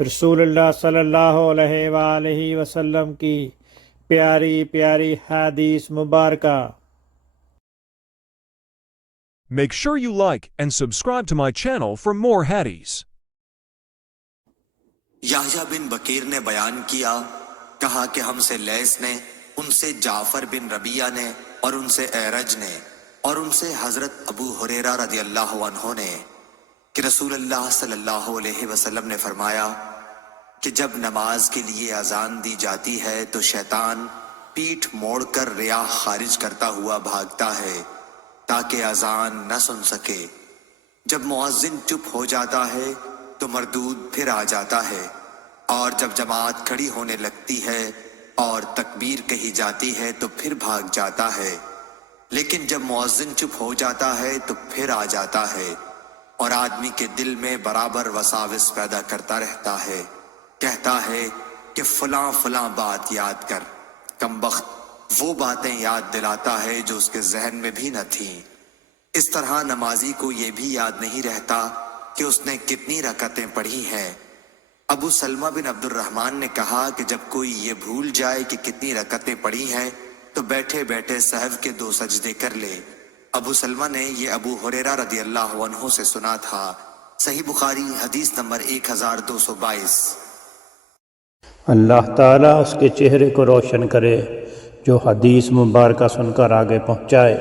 رسول اللہ صلی اللہ علیہ وآلہ وسلم کی پیاری پیاری حدیث مبارکہ۔ Make sure you like and subscribe to my channel for more hadiths. یحییٰ بن بکیر نے بیان کیا، کہا کہ ہم سے لیث نے، ان سے جعفر بن ربیعہ نے، اور ان سے اعرج نے، اور ان سے حضرت ابو ہریرہ رضی اللہ عنہ نے کہ رسول اللہ صلی اللہ علیہ وسلم نے فرمایا کہ جب نماز کے لیے اذان دی جاتی ہے تو شیطان پیٹھ موڑ کر ریا خارج کرتا ہوا بھاگتا ہے تاکہ اذان نہ سن سکے۔ جب مؤذن چپ ہو جاتا ہے تو مردود پھر آ جاتا ہے، اور جب جماعت کھڑی ہونے لگتی ہے اور تکبیر کہی جاتی ہے تو پھر بھاگ جاتا ہے، لیکن جب مؤذن چپ ہو جاتا ہے تو پھر آ جاتا ہے، اور آدمی کے دل میں برابر وساوس پیدا کرتا رہتا ہے، کہتا ہے کہ فلاں فلاں بات یاد کر۔ کمبخت وہ باتیں یاد دلاتا ہے جو اس کے ذہن میں بھی نہ تھیں۔ اس طرح نمازی کو یہ بھی یاد نہیں رہتا کہ اس نے کتنی رکعتیں پڑھی ہیں۔ ابو سلمہ بن عبد الرحمن نے کہا کہ جب کوئی یہ بھول جائے کہ کتنی رکعتیں پڑھی ہیں تو بیٹھے بیٹھے سہو کے 2 سجدے کر لے۔ ابو سلمہ نے یہ ابو ہریرہ رضی اللہ عنہ سے سنا تھا۔ صحیح بخاری حدیث نمبر 1222۔ اللہ تعالیٰ اس کے چہرے کو روشن کرے جو حدیث مبارکہ سن کر آگے پہنچائے۔